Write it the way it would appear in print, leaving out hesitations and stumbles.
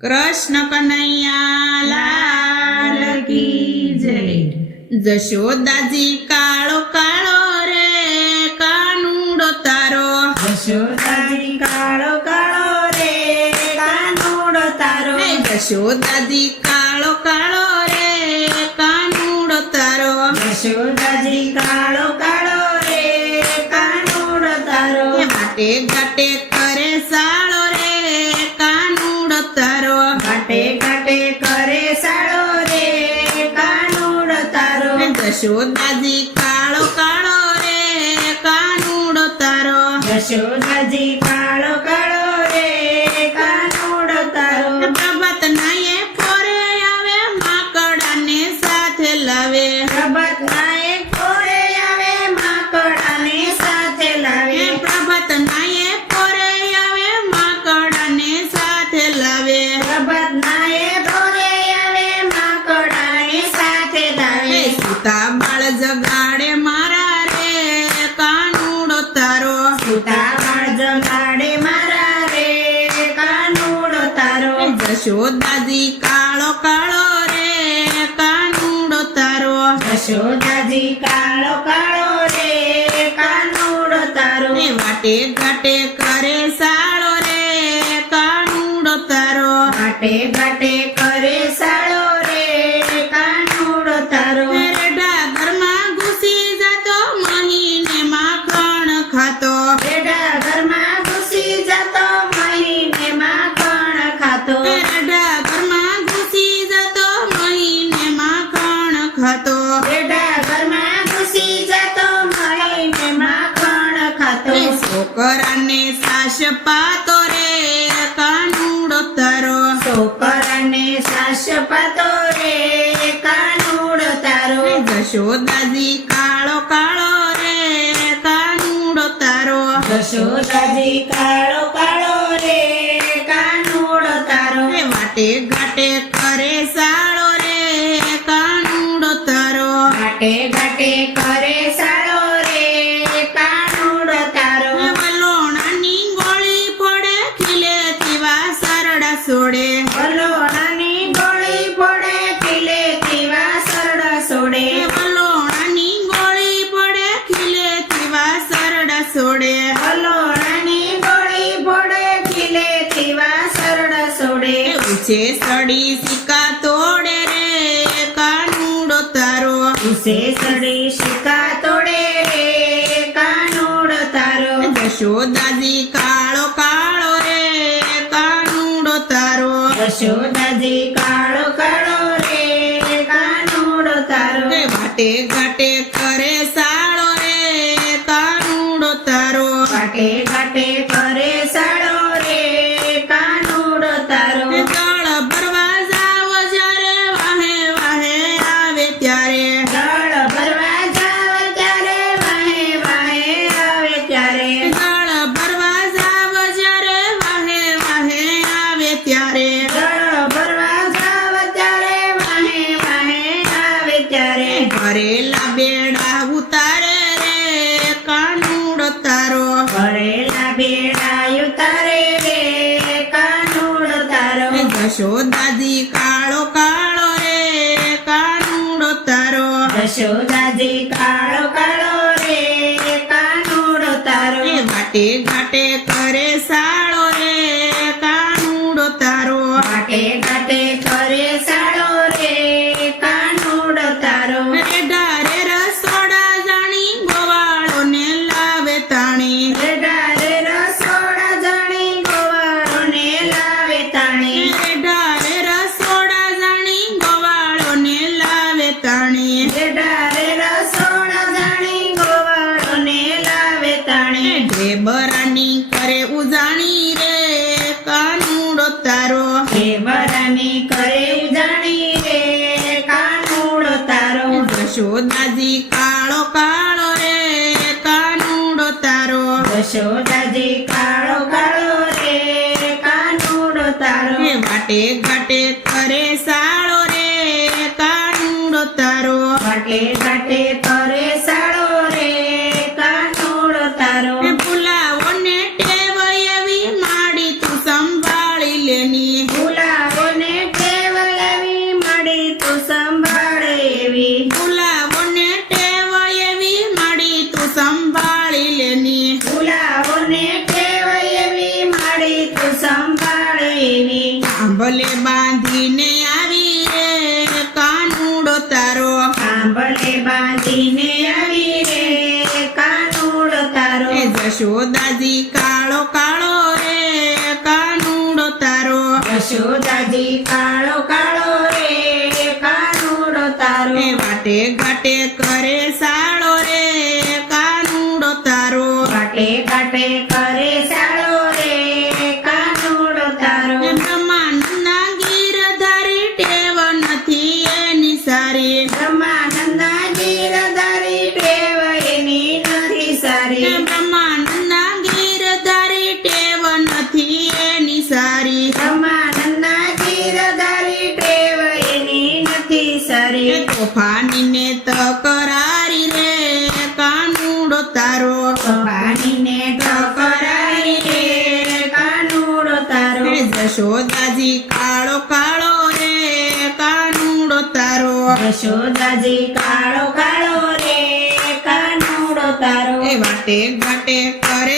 કૃષ્ણ કનૈયા લાલ કી જય। જશોદાજી કાળો કાળો રે કાનુડો તારો, જશોદાજી કાળો કાળો રે કાનુડો તારો, જશોદાજી કાળો કાળો રે કાનુડો તારો, જશોદાજી કાળો કાળો રે કાનુડો તારો, માટે ઘાટે કરે સાળો રે કાનુડો તારો, ઘાટે ઘાટે કરે સાળો રે કાનુડો તારો, જશોદાજી કાળો કાળો રે કાનુડો તારો, જશોદાજી કાળો કાળો રે કાનુડો તારો, પ્રભાત નાયે ફોરે આવે માકડાને સાથે લાવે, પ્રભાત નાયે ફોરે આવે માકડાને સાથે લાવે, પ્રભાત નાયે ફોરે આવે માકડાને સાથે લાવે, પ્રભાત નાયે ફોરે આવે માકડાને સાથે લાવે, સુતા બાળ જગાડે મારા રે કાનુડો તારો, સુતા બાળ જગાડે મારા રે કાનુડો તારો, જશોદાજી કાળો કાળો રે કાનુડો તારો, જશોદાજી કાળો કાળો રે કાનુડો તારો, વાટે ઘાટે કરે સાળો રે કાનુડો તારો, ઘાટે ઘાટે કરે સાળો રે કાનુડો તારો, રેઢા ઘરમાં ઘૂસી જતો મહીને માખણ ખાતો, રેઢા ઘરમાં ઘૂસી જતો મહીને માખણ ખાતો, રેઢા ઘરમાં ઘૂસી જતો મહીને માખણ ખાતો, રેઢા ઘરમાં ઘૂસી જતો મહીને માખણ ખાતો, છોકરાને સાસ પાતો રે કાનુડો તારો, છોકરાને સાસ પાતો રે કાનુડો તારો, જશોદાજી કાળો કાળો રે કાનુડો તારો, જશોદાજી કાળો કાળો રે કાનુડો તારો, વાટે ઘાટે કરે સાળો રે કાનુડો તારો, ઘાટે ઘાટે કરે સાળો રે કાનુડો તારો, વલોણાની ગોળી ફોડે ખીલેથી વાસરડા સોડે, વલોણાની ગોળી ફોડે ખીલેથી વાસરડા સોડે, વલોણાની ગોળી ફોડે ખીલેથી વાસરડા સોડે, વલોણાની ગોળી ફોડે ખીલેથી વાસરડા સોડે, ઉછે સડી સિક્કા તોડે રે કાનુડો તારો, ઉસે સડી શિકા તોડે રે કાનુડો તારો, જશોદાજી કાળો કાળો રે કાનુડો તારો, જશોદાજી કાળો કાળો રે કાનુડો તારો, વાટે ઘાટે કરે સાળો રે કાનુડો તારો, ઘાટે ઘાટે કરે સાળો રે કાનુડો તારો, જળ ભરવા જાવ જ્યારે વાહે વાહે આવે ત્યારે, જળ ભરવા જાવ ત્યારે વાહે વાહે આવે ત્યારે, જળ ભરવા જાવ જ્યારે વાહે વાહે આવે ત્યારે, જળ ભરવા જાવ ત્યારે વાહે વાહે આવે ત્યારે, ભરેલા બેડા ઉતારે રે કાનુડો તારો, ભરેલા બેડા ઉતારે રે કાનુડો તારો, જશોદાજી કાળો કાળો રે કાનુડો તારો, જશોદાજી કાળો કાળો રે કાનુડો તારો, વાટે ઘાટે કરે સાળો રે કાનુડો તારો, ઘાટે ઘાટે કરે સાળો રે કાનુડો તારો, રેઢા રે રસોડા જાણી ગોવાળોને લાવે તાણી, રેઢા રે રસોડા જાણી ગોવાળોને લાવે તાણી, રેઢા રે રસોડા જાણી ગોવાળોને લાવે તાણી, રેઢા રે રસોડા જાણી ગોવાળોને લાવે તાણી, ઢેબરાની કરે ઉજાણી રે કાનુડો તારો, દેવરાની કરે ઉજાણી રે કાનુડો તારો, જશોદાજી કાળો કાળો રે કાનુડો તારો, જશોદાજી કાળો કાળો રે કાનુડો તારો, વાટે ઘાટે કરે સાળો રે કાનુડો તારો, ઘાટે ઘાટે કરે સાળો રે કાનુડો તારો, ભૂલાઓને ટેવ એવી માડી તું સંભાળી લેની, ભૂલાવે આંબલે બાંધીને આવી રે કાનુડો તારો આંબલે બાંધીને આવી રે કાનુડો તારો એ જશોદાજી કાળો કાળો રે કાનુડો તારો યશોદાજી કાળો કાળો રે કાનુડો તારો એ વાટે ઘાટે કરે સાળો રે કાનુડો તારો કાટે કાટે કરે સાળો રે કાનુડો તારો એ બ્રહ્માંડના ગીરધારી ટેવ નથી એની સારી બ્રહ્માનંદના ગીરધારી ટેવ એની નથી એ સારી બ્રહ્માંડના ગીરધારી ટેવ નથી એની સારી બ્રહ્માનંદના ગીરધારી ટેવ એની નથી એ સારી તોફાનીને તકરારી રે કાનુડો તારો પાણીને ટકરાઈ રે કાનુડો તારો એ જશોદાજી કાળો કાળો રે કાનુડો તારો યશોદાજી કાળો કાળો રે કાનુડો તારો એ વાટે ઘાટે કરે